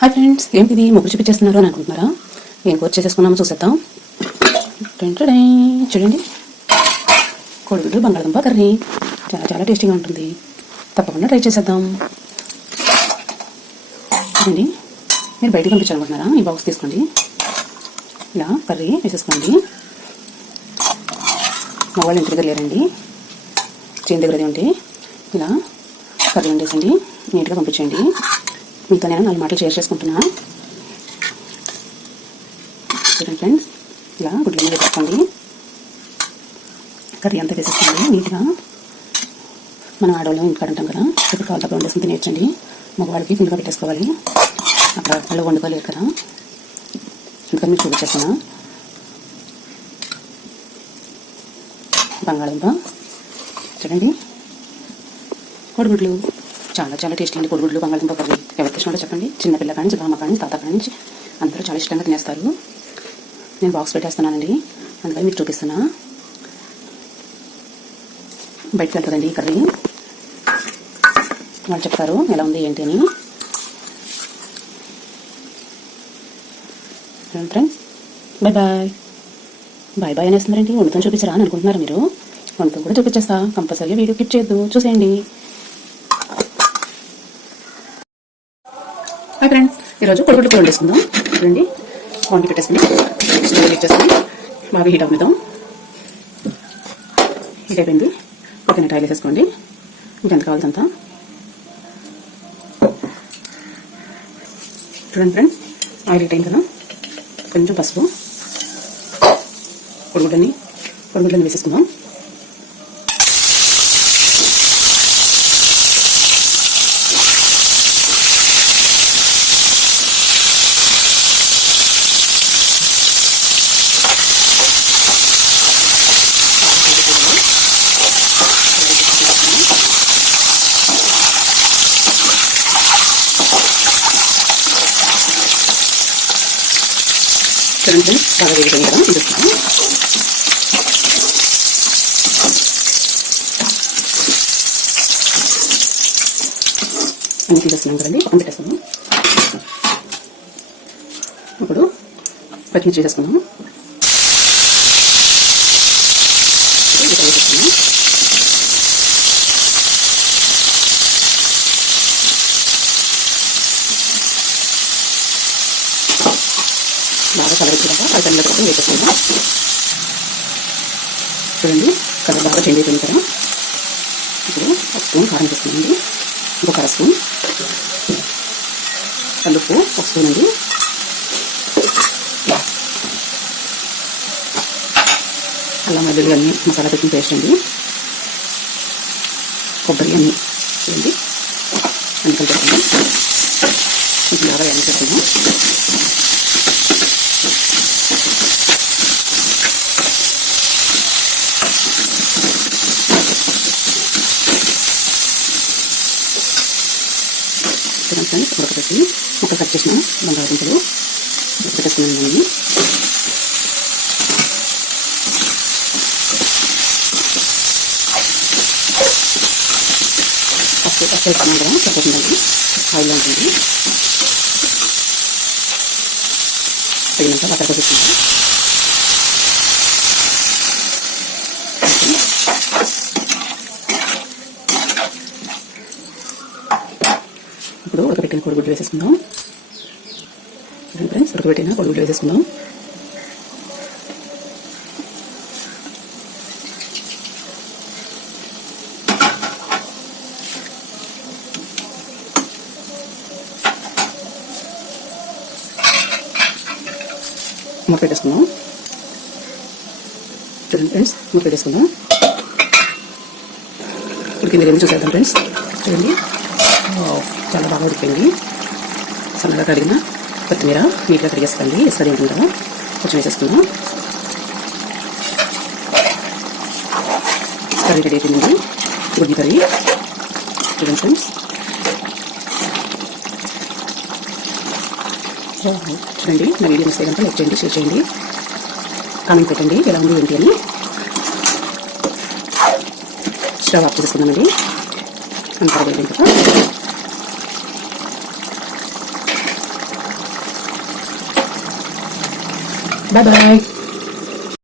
Hi friends, ఏంటిది ముగ్గురు చూపించేస్తున్నారు అని అనుకుంటున్నారా? ఏం కూర చేసేసుకున్నామో చూసేద్దాం. చూడండి, కోడిగుడ్డు బంగాళదుంప కర్రీ చాలా చాలా టేస్టీగా ఉంటుంది. తప్పకుండా ట్రై చేసేద్దాం. చూడండి, మీరు బయటకు పంపించాలనుకుంటున్నారా? ఈ బాక్స్ తీసుకోండి, ఇలా కర్రీ వేసేసుకోండి. మా వాళ్ళు ఇంటి దగ్గర లేరండి, చేను దగ్గరది ఉంటే ఇలా కర్రీ వండేసండి, నీట్గా పంపించండి. మీతో నేను 4 మాటలు షేర్ చేసుకుంటున్నా. చూడండి ఫ్రెండ్స్, ఇలా గుడ్లు వేసేసుకోండి, కర్రీ అంతా వేసేసుకోండి నీట్గా. మనం ఆడవాళ్ళం ఇంటికాడ ఉంటాం కదా, ఎప్పుడు కావాలి తప్ప వండేసుకుని తినేయచ్చండి. మగవాళ్ళకి ఫుల్గా పెట్టేసుకోవాలి, అక్కడ వాళ్ళు వండుకోలేరు కదా, అందుకని మీకు చూపించేస్తున్నా. బంగాళదుంప చూడండి, కోడిగుడ్లు చాలా చాలా టేస్టీ అండి. కోడిగుడ్లు బంగాళదుంప కర్రీ ఎవరికి ఇష్టం చెప్పండి. చిన్నపిల్ల కానీ చిన్నమ్మ కానీ తాత కానీ అందరూ చాలా ఇష్టంగా తినేస్తారు. నేను బాక్స్ పెట్టేస్తున్నానండి, అందుకని మీకు చూపిస్తున్నా. బయటకు వెళ్తుందండి ఈ కర్రీ, వాళ్ళు చెప్తారు ఎలా ఉంది ఏంటి అని. Friends, bye bye. Bye bye అనేస్తున్నారండి. వండుతో చూపించరా అని అనుకుంటున్నారు మీరు. వండుతో కూడా చూపించేస్తా, కంపల్సరీగా వీడియో క్లిక్ చేయొద్దు, చూసేయండి. హాయ్ ఫ్రెండ్స్, ఈరోజు కోడిగుడ్లు కూర వండేసుకుందాం. చూడండి, వండి పెట్టేసుకుని స్టవ్ ఇచ్చేసుకుని బాగా హీట్ అవుతాం. హీట్ అయిపోయింది, కోకోనట్ ఆయిల్ వేసేసుకోండి. మీకు ఎంత కావాల్సినంత. చూడండి ఫ్రెండ్స్, ఆయిల్ హీట్ అయింది కదా, కొంచెం పసుపు, కోడిగుడ్లని వేసేసుకుందాం. చూడండి, బాగా వేడిపోయింది కదా, తీసేస్తాను. అన్నీ తీసేస్తున్నాం కదండి, పక్కన పెట్టేస్తాము. ఇప్పుడు పచ్చిమిర్చి వేసేసుకున్నాము. బాగా కలగచ్చుగా పైసలు పెట్టుకుని వేసేసుకుందాం. చూడండి, కలర్ బాగా చేంజ్ అయిపోయింది కదా. ఇప్పుడు 1 స్పూన్ కారం వేసుకున్నాండి, ఇంకొక 1/2 స్పూన్ కల్లుప్పు, 1 స్పూన్ అండి, అల్లం వెల్లుల్లి అన్ని మసాలా పెట్టిన పేస్ట్ అండి, కొబ్బరి అన్ని చూడండి అన్ని కలిపేసుకుందాం. ఇది బాగా ఎండ పెట్టుకుందాం. ఫ్రెండ్స్, ఉడకబెట్టి ముక్కలు కట్ చేసిన బంగాళదుంపలు పెట్టేసుకున్నాను. పప్పు వేసుకున్నాం కదా, సరిపోతుందండి. ఆయిల్లో ఉంటుంది, తగినంత వాటర్ పోసేసుకుంటాం. ఇప్పుడు ఉడకబెట్టిన కోడిగుడ్లు వేసేసుకుందాం. ఫ్రెండ్స్, ఉడకబెట్టిన కోడిగుడ్లు వేసేసుకుందాం. మూత పెట్టేసుకుందాం. చూడండి ఫ్రెండ్స్, మూత పెట్టేసుకుందాం. ఉడికింది లేని చూసేద్దాం ఫ్రెండ్స్. చూడండి, చాలా బాగా ఉడికింది. సన్నగా కడిగిన కొత్తిమీర నీట్గా కడిగేసుకోండి, వేసుకొని ఉంటుందా కొంచెం వేసేసుకుందాం. కర్రీ రెడీ అయిపోయింది, గుడ్డి కర్రీ. చూడండి ఫ్రెండ్స్, చూడండి, నా వీడియో మిస్ అయ్యాక లైక్ చేయండి, షేర్ చేయండి, కామెంట్ పెట్టండి ఎలా ఉంది ఏంటి అని. స్టవ్ ఆఫ్ చేసుకుందామండి, అంతా అయిపోయింది కదా. Bye bye.